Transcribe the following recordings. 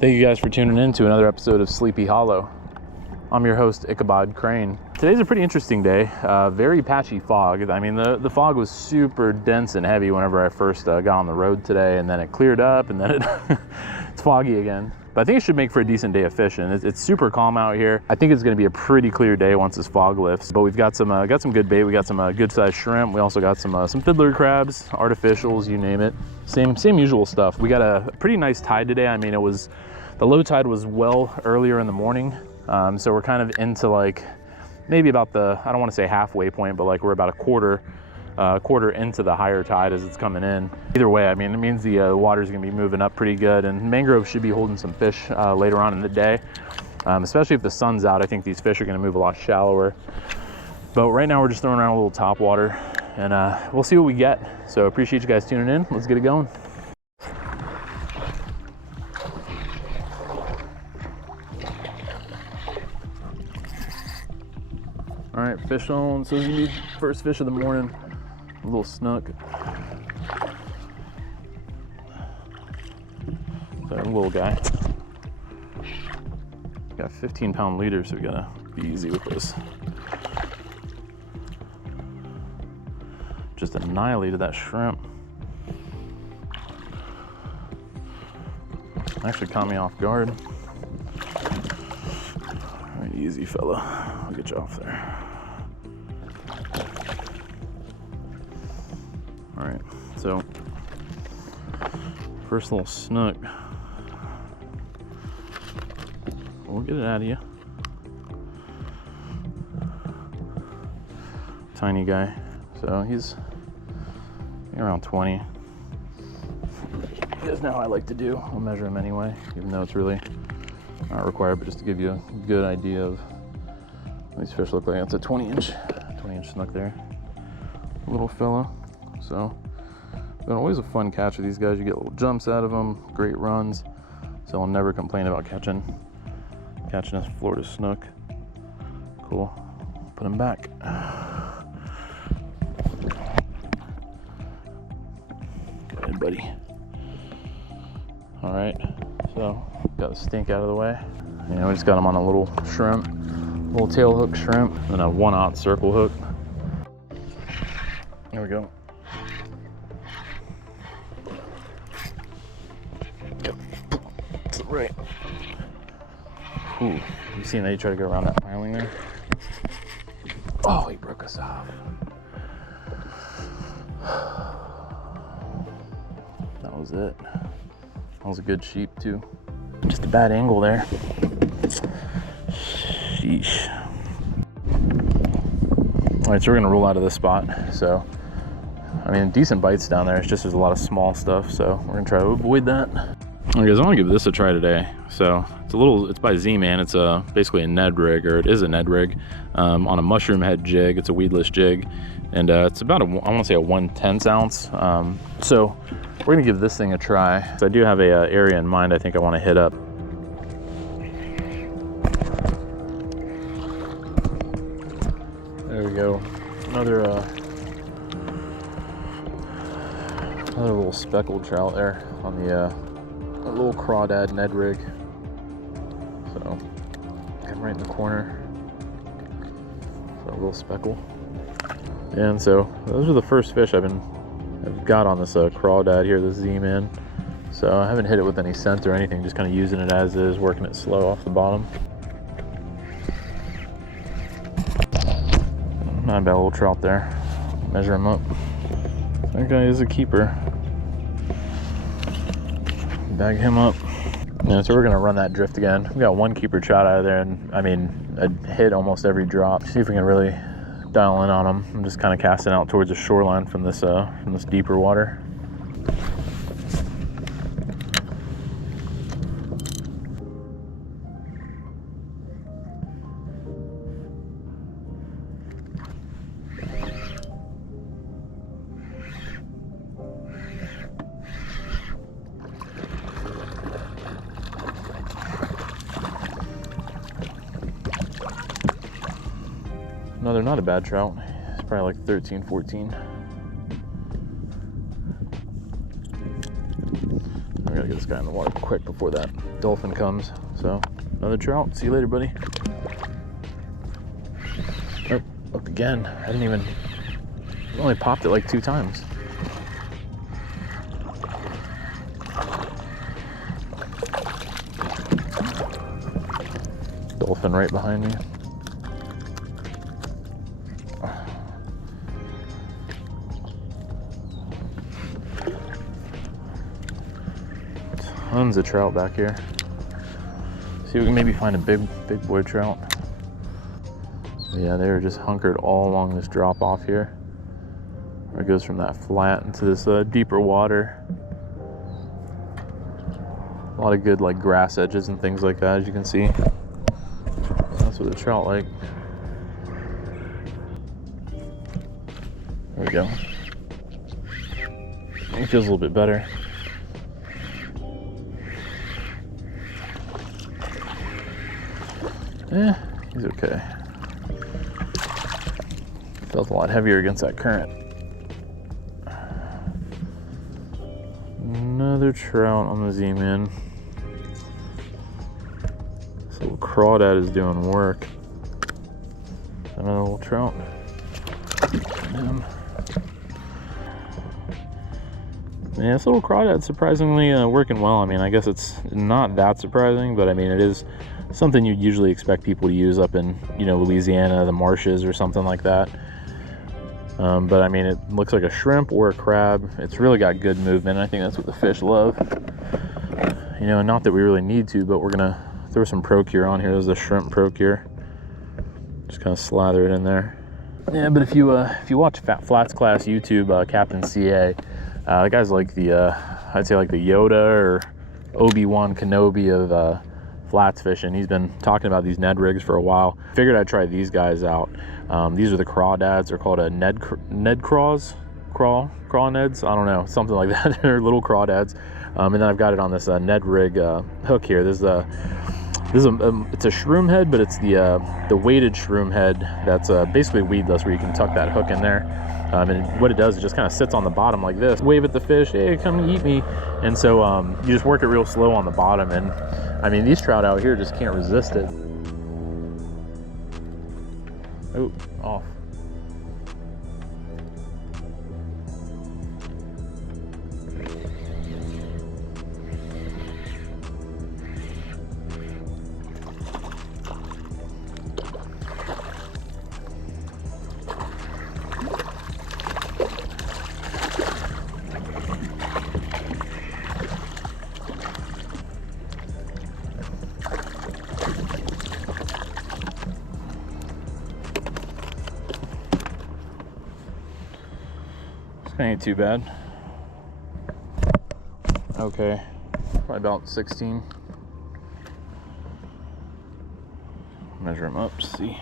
Thank you guys for tuning in to another episode of Sleepy Hollow. I'm your host, Ichabod Crane. Today's a pretty interesting day. Very patchy fog. I mean, the fog was super dense and heavy whenever I first got on the road today, and then it cleared up, and then it's foggy again. But I think it should make for a decent day of fishing. It's super calm out here. I think it's going to be a pretty clear day once this fog lifts. But we've got some good bait. We got some good sized shrimp. We also got some fiddler crabs, artificials, you name it. Same usual stuff. We got a pretty nice tide today. I mean, the low tide was well earlier in the morning. So we're kind of into like maybe about I don't want to say halfway point, but like we're about a quarter into the higher tide as it's coming in. Either way, I mean, it means the water's gonna be moving up pretty good, and mangrove should be holding some fish later on in the day. Especially if the sun's out, I think these fish are gonna move a lot shallower. But right now we're just throwing around a little top water, and we'll see what we get. So appreciate you guys tuning in. Let's get it going. All right, fish on. So this is gonna be first fish of the morning. A little snook. So a little guy. Got 15-pound leader, so we gotta be easy with this. Just annihilated that shrimp. Actually caught me off guard. All right, easy fella. I'll get you off there. All right, so first little snook. We'll get it out of you. Tiny guy, so he's around 20. That's not how I like to do. I'll measure him anyway, even though it's really not required, but just to give you a good idea of what these fish look like. That's a 20-inch snook there. Little fella. So, but always a fun catch with these guys. You get little jumps out of them, great runs. So I'll never complain about catching a Florida snook. Cool. Put him back. Go ahead, buddy. All right. So got the stink out of the way. You know, we just got him on a little shrimp, little tail hook shrimp, and a 1/0 circle hook. There we go. Right. Ooh, you seen that he tried to go around that piling there? Oh, he broke us off. That was it. That was a good sheep too. Just a bad angle there. Sheesh. All right, so we're gonna roll out of this spot. So, I mean, decent bites down there. It's just there's a lot of small stuff, so we're gonna try to avoid that. All right, guys, I want to give this a try today. So it's by Zman. It's basically a Ned rig, or it is a Ned rig, on a mushroom head jig. It's a weedless jig, and it's about I want to say a 1/10 ounce. So we're gonna give this thing a try. So I do have a area in mind I think I want to hit up. There we go. Another little speckled trout there on the a little crawdad Ned rig. So I'm right in the corner. So a little speckle. And so those are the first fish I've got on this crawdad here, this Z-Man. So I haven't hit it with any scent or anything, just kind of using it as is, working it slow off the bottom. Not a bad little trout there. Measure him up. That guy is a keeper. Bag him up. Yeah, so we're gonna run that drift again. We got one keeper trout out of there, and I mean, I hit almost every drop. See if we can really dial in on them. I'm just kind of casting out towards the shoreline from this deeper water. Another not a bad trout. It's probably like 13, 14. I gotta get this guy in the water quick before that dolphin comes. So, another trout. See you later, buddy. Oh, up again. I didn't even, only popped it like 2 times. Dolphin right behind me. Tons of trout back here. See if we can maybe find a big boy trout. Yeah, they're just hunkered all along this drop off here, where it goes from that flat into this deeper water. A lot of good like grass edges and things like that, as you can see. That's what the trout like. There we go. It feels a little bit better. Yeah, he's okay. Felt a lot heavier against that current. Another trout on the Zman. This little crawdad is doing work. Another little trout. Yeah, this little crawdad's surprisingly working well. I mean, I guess it's not that surprising, but I mean, it is something you'd usually expect people to use up in, you know, Louisiana, the marshes or something like that. But I mean, it looks like a shrimp or a crab. It's really got good movement. I think that's what the fish love. You know, not that we really need to, but we're gonna throw some Pro-Cure on here. There's the shrimp Pro-Cure. Just kind of slather it in there. Yeah, but if you watch Flats Class YouTube, Captain CA, the guy's like the I'd say like the Yoda or Obi-Wan Kenobi of flats fishing. He's been talking about these Ned rigs for a while. Figured I'd try these guys out. These are the crawdads. They're called a Ned Craws, craw Neds. I don't know, something like that. They're little crawdads. And then I've got it on this Ned rig hook here. It's a shroom head, but it's the weighted shroom head that's basically weedless, where you can tuck that hook in there. And what it does is just kind of sits on the bottom like this, wave at the fish, hey, come eat me. And so you just work it real slow on the bottom, and I mean, these trout out here just can't resist it. Oh, off. Ain't too bad. Okay, probably about 16. Measure them up, see.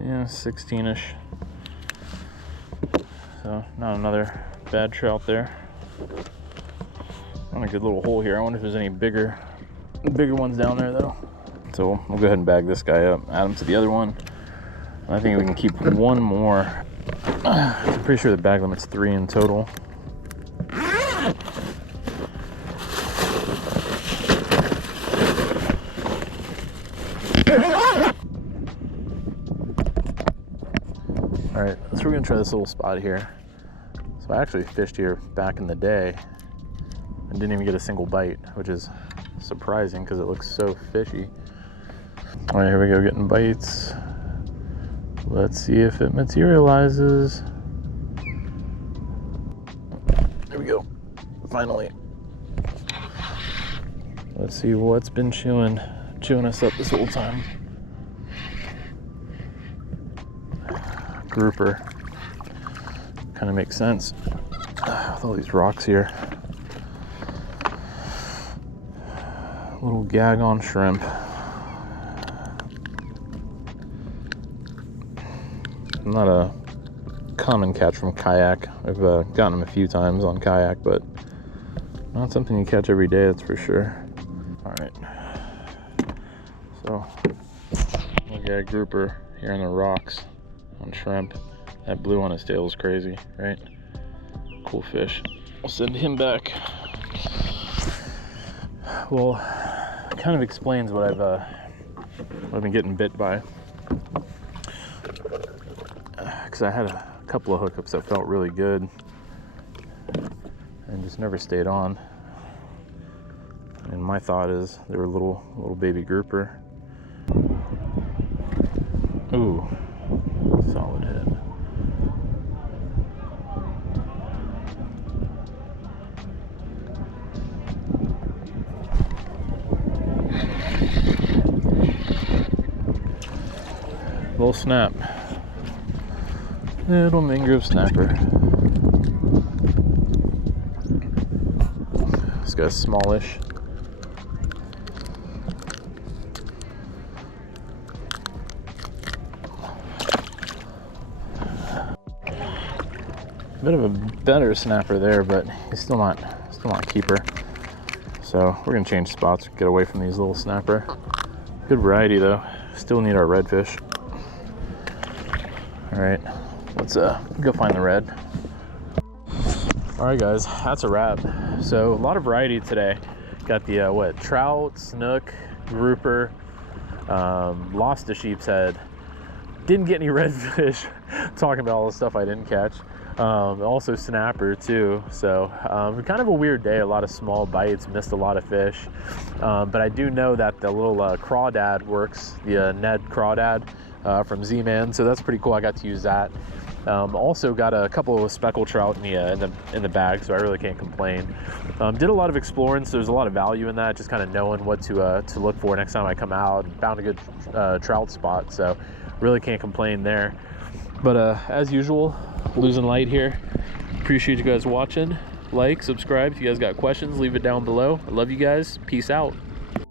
Yeah, 16-ish. So not another bad trout there. On a good little hole here. I wonder if there's any bigger ones down there though. So we'll go ahead and bag this guy up, add him to the other one. I think we can keep one more. I'm pretty sure the bag limit's 3 in total. All right, so we're gonna try this little spot here. So I actually fished here back in the day and didn't even get a single bite, which is surprising because it looks so fishy. All right, here we go, getting bites. Let's see if it materializes. There we go, finally. Let's see what's been chewing us up this whole time. Grouper. Kind of makes sense with all these rocks here. Little gag on shrimp. Not a common catch from Kayak. I've gotten them a few times on Kayak, but not something you catch every day, that's for sure. All right, so we'll get a grouper here in the rocks on shrimp. That blue on his tail is crazy, right? Cool fish. We'll send him back. Well, it kind of explains what I've been getting bit by. Because I had a couple of hookups that felt really good and just never stayed on. And my thought is they were a little baby grouper. Ooh, solid head. Little snap. Little mangrove snapper. This guy's smallish. Bit of a better snapper there, but he's still not keeper. So we're gonna change spots, get away from these little snapper. Good variety though. Still need our redfish. All right, let's go find the red. All right guys, that's a wrap. So a lot of variety today. Got the trout, snook, grouper, lost a sheepshead, didn't get any redfish. Talking about all the stuff I didn't catch. Also snapper too. So kind of a weird day, a lot of small bites, missed a lot of fish. But I do know that the little CrawZ works, the Ned CrawZ from Zman, so that's pretty cool. I got to use that. Also got a couple of speckled trout in the bag, so I really can't complain. Did a lot of exploring, so there's a lot of value in that, just kind of knowing what to look for next time I come out. Found a good trout spot, so really can't complain there. But as usual, losing light here. Appreciate you guys watching. Like, subscribe. If you guys got questions, leave it down below. I love you guys. Peace out.